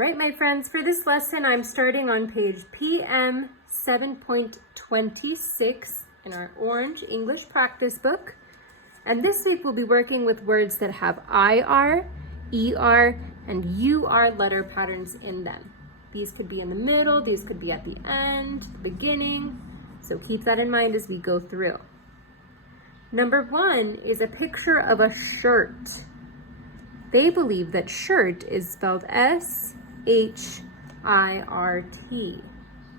right, my friends, for this lesson, I'm starting on page PM 7.26 in our orange English practice book. And this week we'll be working with words that have IR, ER, and UR letter patterns in them. These could be in the middle, these could be at the end, the beginning. So keep that in mind as we go through. Number 1 is a picture of a shirt. They believe that shirt is spelled S-H-I-R-T.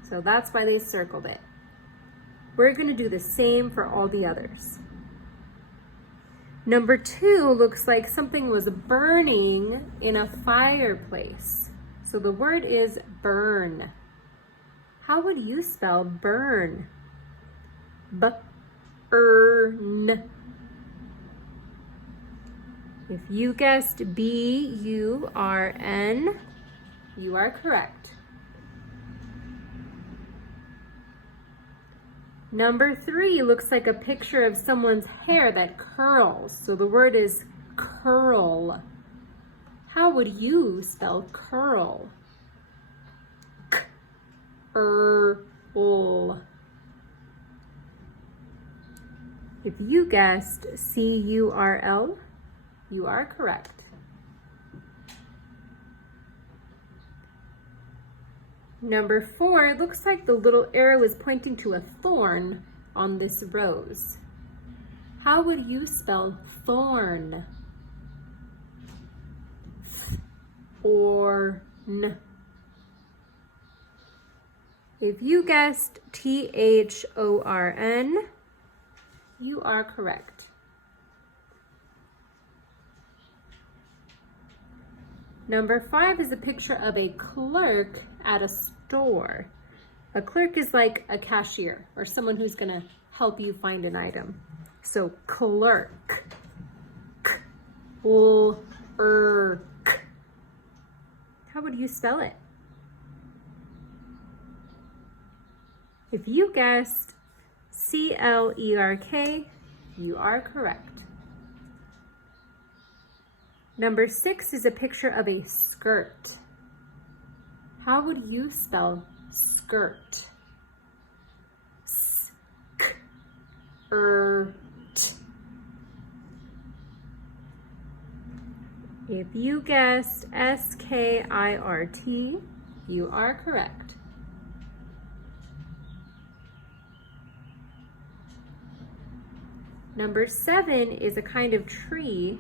So that's why they circled it. We're going to do the same for all the others. Number 2 looks like something was burning in a fireplace. So the word is burn. How would you spell burn? B-er-n. If you guessed B-U-R-N, you are correct. Number 3 looks like a picture of someone's hair that curls. So the word is curl. How would you spell curl? K-er-l. If you guessed C-U-R-L, you are correct. Number 4, it looks like the little arrow is pointing to a thorn on this rose. How would you spell thorn? Th-or-n. If you guessed T-H-O-R-N, you are correct. Number 5 is a picture of a clerk at a store. A clerk is like a cashier or someone who's going to help you find an item. So clerk. K-l-er-k. How would you spell it? If you guessed C-L-E-R-K, you are correct. Number 6 is a picture of a skirt. How would you spell skirt? S-k-er-t. If you guessed S-K-I-R-T, you are correct. Number 7 is a kind of tree.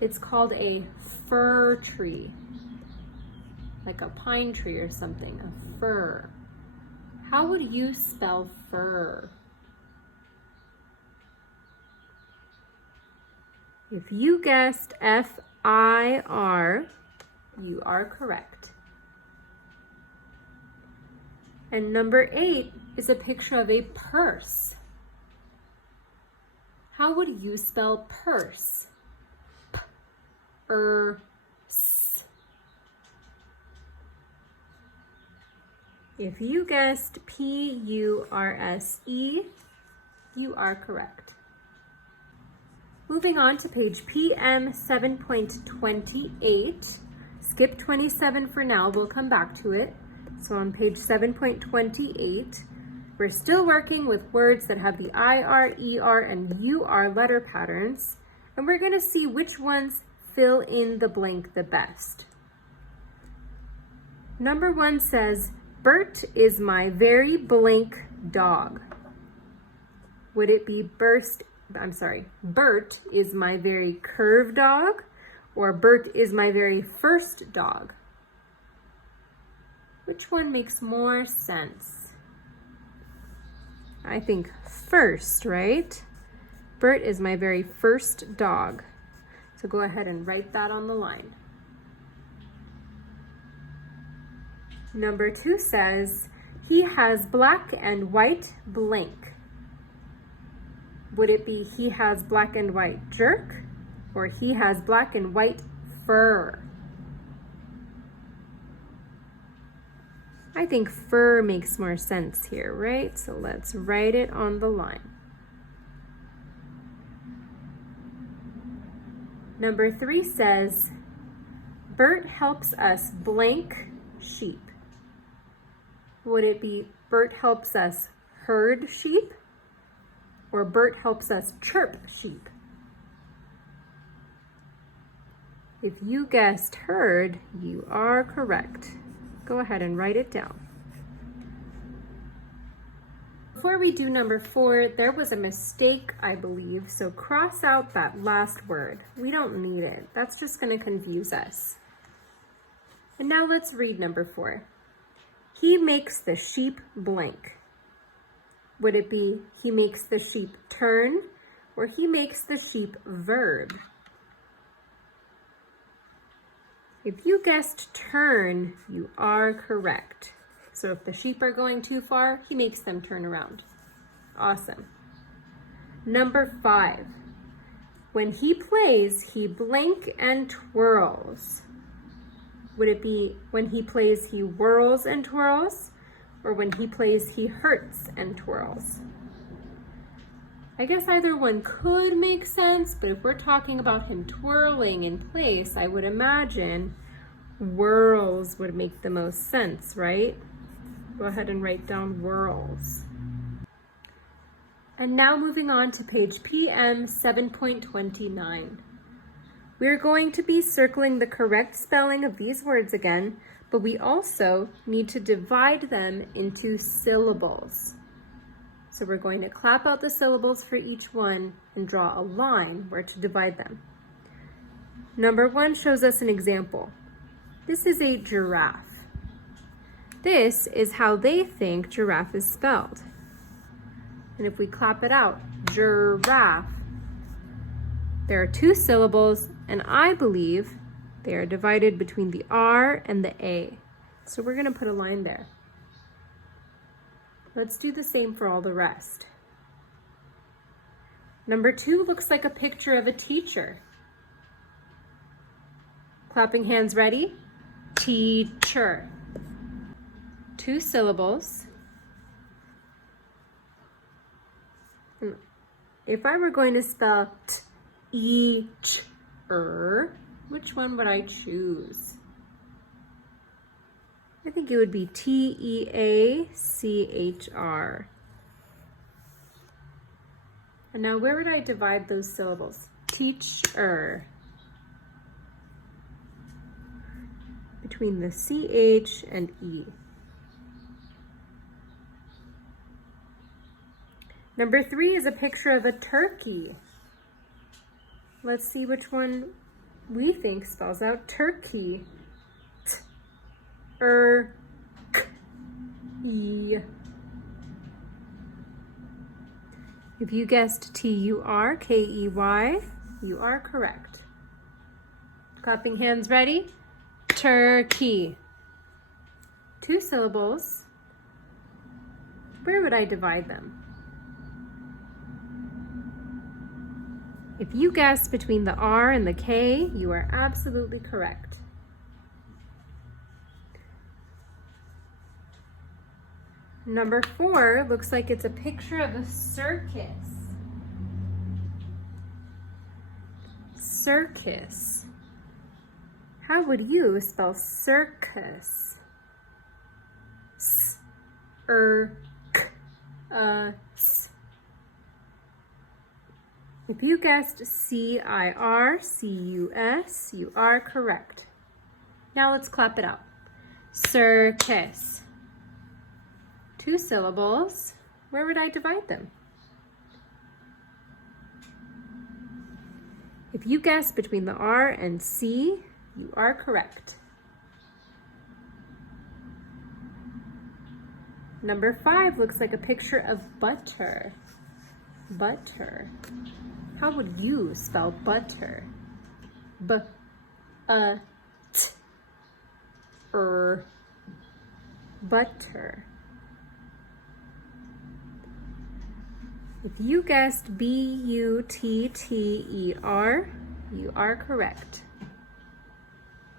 It's called a fir tree, like a pine tree or something, a fir. How would you spell fir? If you guessed F-I-R, you are correct. And number 8 is a picture of a purse. How would you spell purse? P-er-s. If you guessed P-U-R-S-E, you are correct. Moving on to page PM 7.28. Skip 27 for now, we'll come back to it. So on page 7.28, we're still working with words that have the IR, ER, and UR letter patterns, and we're going to see which ones fill in the blank the best. Number 1 says, Bert is my very blank dog. Would it be Bert is my very curved dog, or Bert is my very first dog? Which one makes more sense? I think first, right? Bert is my very first dog. So go ahead and write that on the line. Number 2 says, he has black and white blank. Would it be he has black and white jerk, or he has black and white fur? I think fur makes more sense here, right? So let's write it on the line. Number 3 says, Bert helps us blank sheep. Would it be Bert helps us herd sheep? Or Bert helps us chirp sheep? If you guessed herd, you are correct. Go ahead and write it down. Before we do number 4, there was a mistake, I believe, so cross out that last word. We don't need it. That's just going to confuse us. And now let's read number 4. He makes the sheep blank. Would it be he makes the sheep turn, or he makes the sheep verb? If you guessed turn, you are correct. So if the sheep are going too far, he makes them turn around. Awesome. Number 5. When he plays, he blank and twirls. Would it be when he plays, he whirls and twirls? Or when he plays, he hurts and twirls? I guess either one could make sense, but if we're talking about him twirling in place, I would imagine whirls would make the most sense, right? Go ahead and write down whirls. And now moving on to page PM 7.29. We're going to be circling the correct spelling of these words again, but we also need to divide them into syllables. So we're going to clap out the syllables for each one and draw a line where to divide them. Number 1 shows us an example. This is a giraffe. This is how they think giraffe is spelled. And if we clap it out, giraffe, there are 2 syllables, and I believe they are divided between the R and the A. So we're going to put a line there. Let's do the same for all the rest. Number 2 looks like a picture of a teacher. Clapping hands ready? Teacher. 2 syllables. If I were going to spell teacher, which one would I choose? I think it would be Teachr. And now where would I divide those syllables? Teacher. Between the CH and E. Number 3 is a picture of a turkey. Let's see which one we think spells out turkey. T-er-k-e. If you guessed T-U-R-K-E-Y, you are correct. Clapping hands ready? Turkey. 2 syllables. Where would I divide them? If you guessed between the R and the K, you are absolutely correct. Number 4 looks like it's a picture of a circus. Circus. How would you spell circus? S-er-k-us. If you guessed C-I-R-C-U-S, you are correct. Now let's clap it out. Circus. 2 syllables. Where would I divide them? If you guessed between the R and C, you are correct. Number 5 looks like a picture of butter. Butter. How would you spell butter? B-a-t-er. Butter. If you guessed B-U-T-T-E-R, you are correct.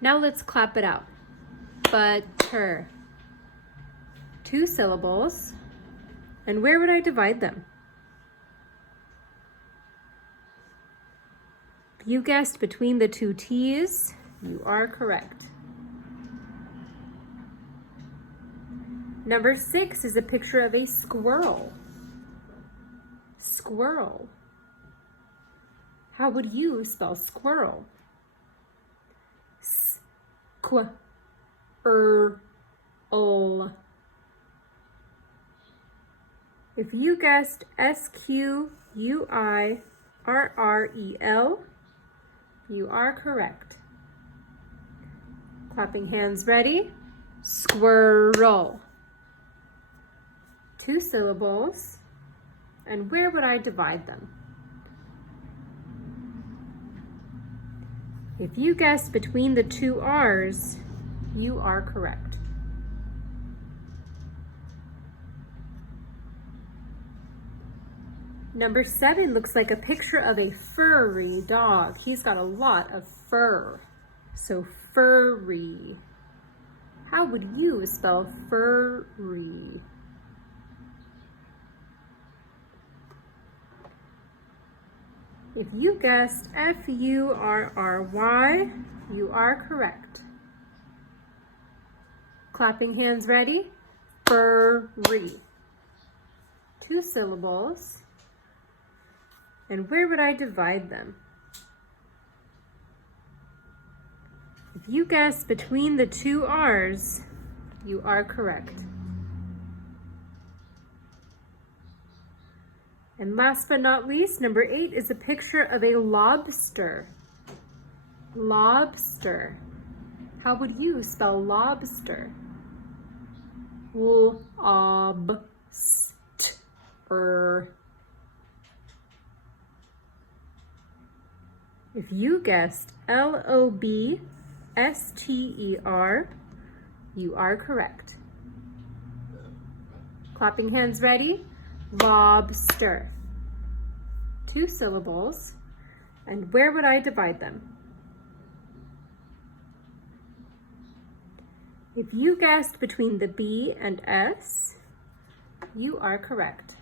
Now let's clap it out. Butter. 2 syllables. And where would I divide them? You guessed between the 2 T's, You are correct. Number 6 is a picture of a squirrel. Squirrel. How would you spell squirrel? S-Q-R-L. If you guessed S-Q-U-I-R-R-E-L, you are correct. Clapping hands ready. Squirrel. 2 syllables. And where would I divide them? If you guessed between the 2 R's, you are correct. Number 7 looks like a picture of a furry dog. He's got a lot of fur. So furry. How would you spell furry? If you guessed F-U-R-R-Y, you are correct. Clapping hands ready. Furry. 2 syllables. And where would I divide them? If you guessed between the 2 R's, you are correct. And last but not least, number 8 is a picture of a lobster. Lobster. How would you spell lobster? L-O-B-S-T-E-R. If you guessed L-O-B-S-T-E-R, you are correct. Clapping hands ready. Lobster. 2 syllables. And where would I divide them? If you guessed between the B and S, you are correct.